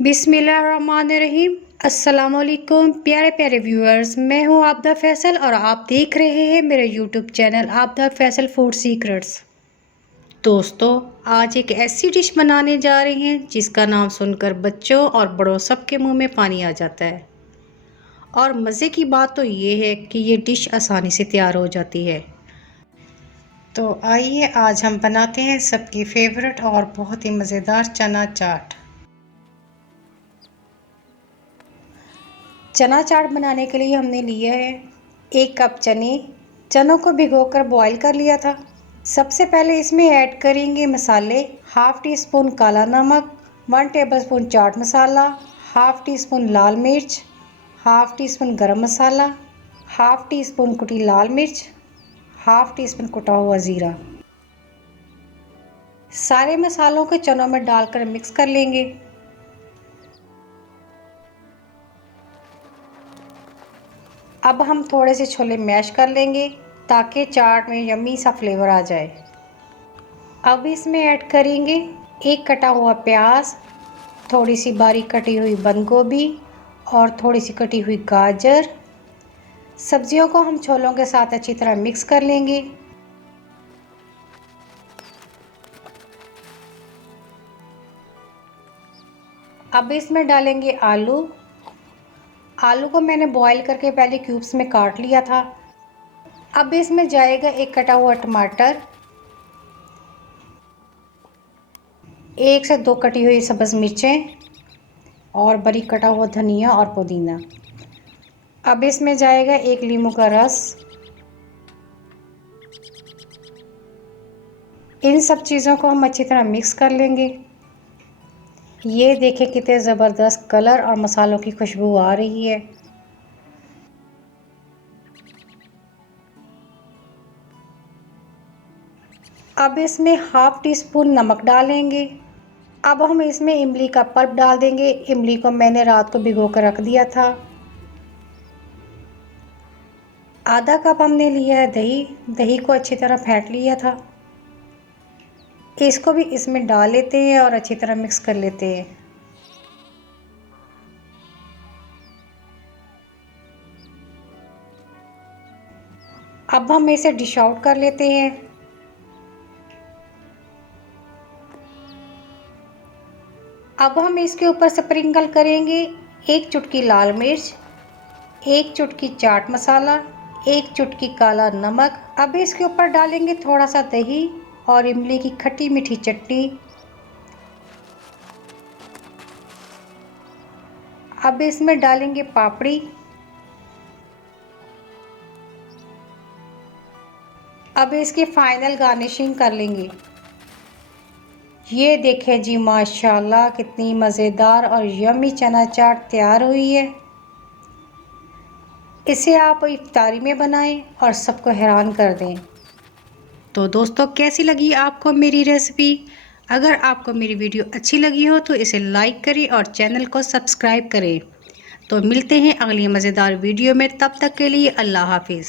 बिस्मिल्लाहिर्रहमानिर्रहीम। अस्सलाम वालेकुम प्यारे प्यारे व्यूअर्स, मैं हूं आबदा फैसल और आप देख रहे हैं मेरे YouTube channel Abida Faisal food secrets. दोस्तों, आज एक ऐसी डिश बनाने जा रहे हैं जिसका नाम सुनकर बच्चों और बड़ों सबके मुंह में पानी आ जाता है। और मज़े की बात तो ये है कि ये डिश आसानी से तैयार हो जाती है। तो आइए आज हम बनाते हैं सबकी फेवरेट और बहुत ही मज़ेदार चना चाट। चना चाट बनाने के लिए हमने लिया है 1 कप चने। चनों को भिगोकर बॉईल कर लिया था। सबसे पहले इसमें ऐड करेंगे मसाले। हाफ़ टी स्पून काला नमक, 1 tablespoon chaat masala, half tea spoon लाल मिर्च, हाफ़ टी स्पून गरम मसाला, हाफ़ टी स्पून कुटी लाल मिर्च, हाफ़ टी स्पून कुटा हुआ ज़ीरा। सारे मसालों को चनों में डालकर मिक्स कर लेंगे। अब हम थोड़े से छोले मैश कर लेंगे ताकि चाट में यम्मी सा फ्लेवर आ जाए। अब इसमें ऐड करेंगे 1 कटा हुआ प्याज, थोड़ी सी बारीक कटी हुई बंद गोभी और थोड़ी सी कटी हुई गाजर। सब्जियों को हम छोलों के साथ अच्छी तरह मिक्स कर लेंगे। अब इसमें डालेंगे आलू। आलू को मैंने बॉईल करके पहले क्यूब्स में काट लिया था। अब इसमें जाएगा 1 कटा हुआ टमाटर, 1 से 2 कटी हुई सब्ज़ मिर्चें और बारीक कटा हुआ धनिया और पुदीना। अब इसमें जाएगा 1 नींबू का रस। इन सब चीज़ों को हम अच्छी तरह मिक्स कर लेंगे। ये देखें कितने ज़बरदस्त कलर और मसालों की खुशबू आ रही है। अब इसमें हाफ़ टी स्पून नमक डालेंगे। अब हम इसमें इमली का पल्प डाल देंगे। इमली को मैंने रात को भिगो कर रख दिया था। आधा कप हमने लिया है दही। दही को अच्छी तरह फेंट लिया था। इसको भी इसमें डाल लेते हैं और अच्छी तरह मिक्स कर लेते हैं। अब हम इसे डिश आउट कर लेते हैं। अब हम इसके ऊपर स्प्रिंकल करेंगे 1 चुटकी लाल मिर्च, 1 चुटकी चाट मसाला, 1 चुटकी काला नमक। अब इसके ऊपर डालेंगे थोड़ा सा दही और इमली की खट्टी मीठी चटनी। अब इसमें डालेंगे पापड़ी। अब इसकी फाइनल गार्निशिंग कर लेंगे। ये देखें जी, माशाल्लाह कितनी मज़ेदार और यम्मी चना चाट तैयार हुई है। इसे आप इफ्तारी में बनाएं और सबको हैरान कर दें। तो दोस्तों, कैसी लगी आपको मेरी रेसिपी? अगर आपको मेरी वीडियो अच्छी लगी हो तो इसे लाइक करें और चैनल को सब्सक्राइब करें। तो मिलते हैं अगली मज़ेदार वीडियो में, तब तक के लिए अल्लाह हाफिज़।